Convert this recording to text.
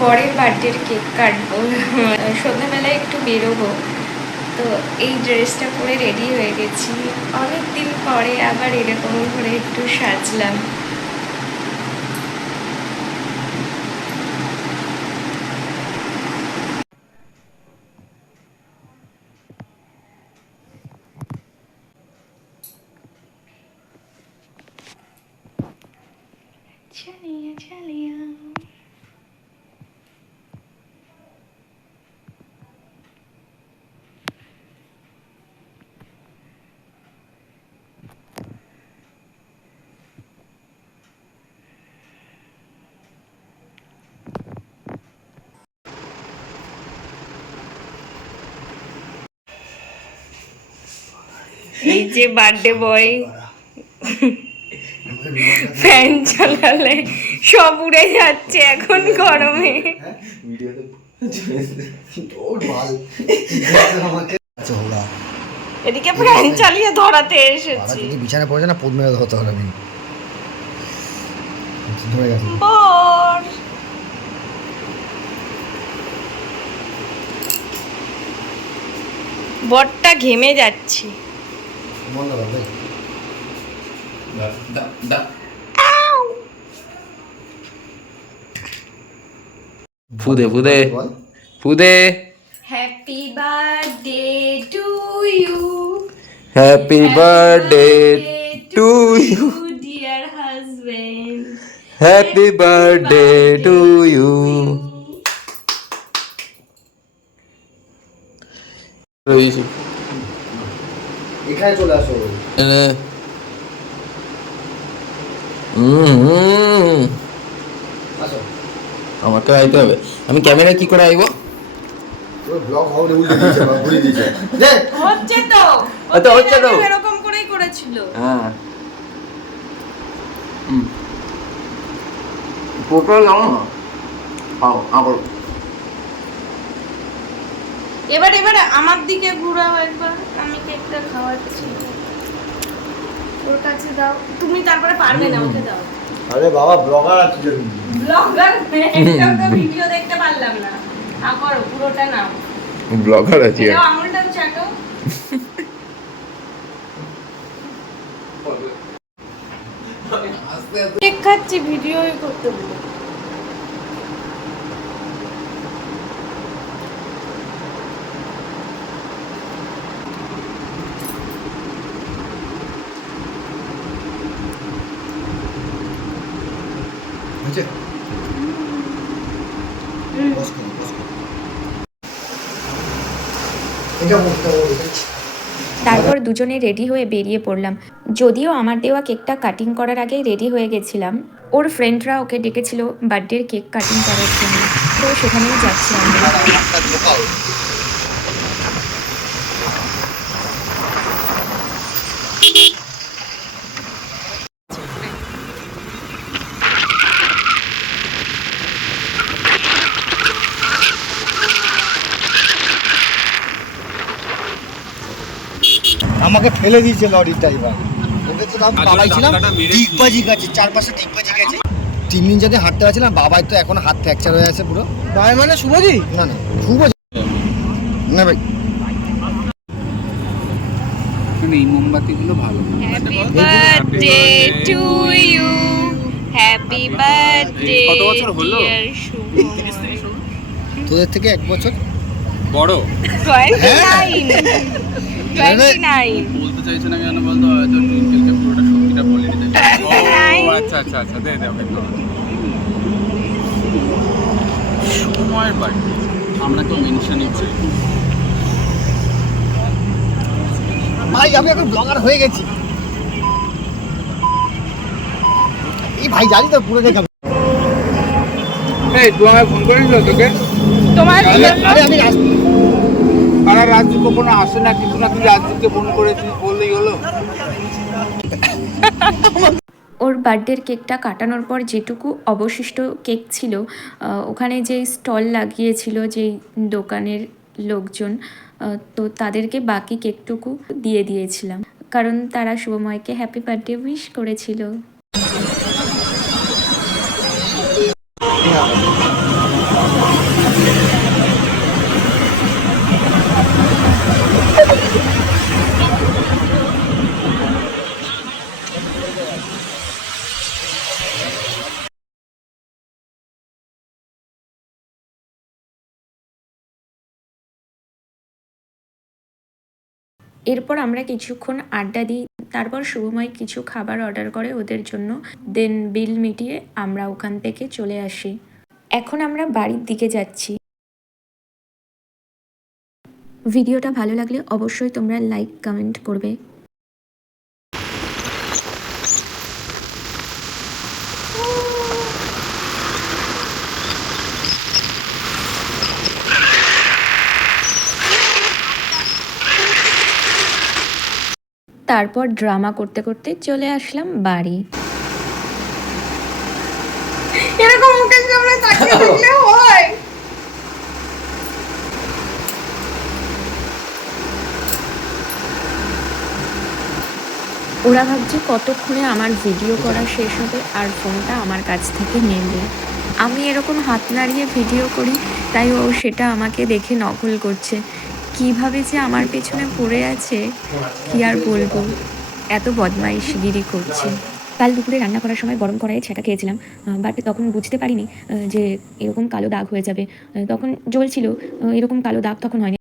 বরের বার্থডের কেক কাটবো, সন্ধ্যাবেলায় একটু বেরোবো। তো এই ড্রেসটা পরে রেডি হয়ে গেছি, অনেক দিন পরে আবার এরকম করে একটু সাজলাম। চালিয়া চালিয়া এই যে বার্থডে বয়, ফ্যান চালালে সব উড়ে যাচ্ছে এখন গরমে। এদিকে ফ্যান চালিয়ে ধরাতে এসেছি। বিছানা পড়ে না, পদ মেরে ধরতে হবে। বর বরটা ঘেমে যাচ্ছে। ফুদে ফুদে ফুদে। Happy birthday to you, happy birthday to you, dear husband. Happy birthday to you. এখানে চলে আসো। আমাকে আইতে হবে। আমি ক্যামেরা কি করে আইবো? ব্লগ হবে উল্টে দিয়েছে বা ঘুরিয়ে দিয়েছে। হচ্ছে তো, আচ্ছা হচ্ছে তো, এরকম করেই করেছিল। হ্যাঁ ফটো নাও না, পাও আবার। এবার আমার দিকে ঘুরাও একবার, আমি কেকটা খাওয়াচ্ছি। ওর কাছে দাও তুমি, তারপরে পারবে না, ওকে দাও। আরে বাবা ব্লগার আছে, ব্লগার একটা তো ভিডিও দেখতে পারলাম না। না করো, পুরোটা নাও। ব্লগার আছে, এটা আঙুলটা চাটো। কেক খাচ্ছি, ভিডিওই করতে বলো। তারপর দুজনে রেডি হয়ে বেরিয়ে পড়লাম। যদিও আমার দেওয়া কেকটা কাটিং করার আগেই রেডি হয়ে গেছিলাম, ওর ফ্রেন্ডরা ওকে ডেকেছিল বার্থডের কেক কাটিং করার জন্য, তো সেখানেই যাচ্ছি আমরা। আমাকে ফেলে দিয়েছে লরির ড্রাইভার। ওদের তো বাবাই ছিলাম, ডিগবাজি গেছে, চারপাশে ডিগবাজি গেছে। 3 দিন যাতে হাঁটতে পারছিলাম, বাবার তো এখন হাত ফ্র্যাকচার হয়ে আছে পুরো। তাই মানে শুভজি? না না শুভজি না ভাই। এই মোমবাতিগুলো ভালো। Happy birthday to you, happy birthday. কত বছর হলো? তোদের থেকে 1 বছর বড়। 29 বলতে চাইছে না কেন বলতো, হয়তো টুইঙ্কেলকে পুরোটা সত্যিটা বলে দিতে চাইছে। ও আচ্ছা আচ্ছা আচ্ছা, দে দে ওকে। সময়ের বাড়ি আমরা তো মেনশনই করি। ভাই আমি এখন ব্লগার হয়ে গেছি। এই ভাই জানি তো পুরো দেখাবে। এই তুই আমায় ফোন করেছিল তোকে? তোমার আরে আমি আর রাজদীপ কোনো আসে না কিছু না, তুই রাজদীপকে ফোন করেছিস বললেই হলো। ওর বার্থডের কেকটা কাটানোর পর যেটুকু অবশিষ্ট কেক ছিল, ওখানে যেই স্টল লাগিয়েছিল যেই দোকানের লোকজন, তো তাদেরকে বাকি কেকটুকু দিয়ে দিয়েছিলাম, কারণ তারা শুভময়কে হ্যাপি বার্থডে উইশ করেছিল। এরপর আমরা কিছুক্ষণ আড্ডা দিই, তারপর শুভময় কিছু খাবার অর্ডার করে ওদের জন্য, দেন বিল মিটিয়ে আমরা ওখান থেকে চলে আসি। এখন আমরা বাড়ির দিকে যাচ্ছি। ভিডিওটা ভালো লাগলে অবশ্যই তোমরা লাইক কমেন্ট করবে। তারপর ড্রামা করতে করতে চলে আসলাম বাড়ি। এরকম মুখের সামনে তাকিয়ে থাকলে হয়? ওরা ভাবছে কতক্ষণে আমার ভিডিও করা শেষ হবে আর ফোনটা আমার কাছ থেকে নেবে। আমি এরকম হাত নাড়িয়ে ভিডিও করি, তাই ও সেটা আমাকে দেখে নকল করছে। কিভাবে যে আমার পেছনে পড়ে আছে কি আর বলবো, এত বদমাইশগিরি করছে। কাল দুপুরে রান্না করার সময় গরম কড়াইয়ে ছ্যাঁকা খেয়েছিলাম, বাট তখন বুঝতে পারিনি যে এরকম কালো দাগ হয়ে যাবে। তখন জ্বলছিল, এরকম কালো দাগ তখন হয়নি।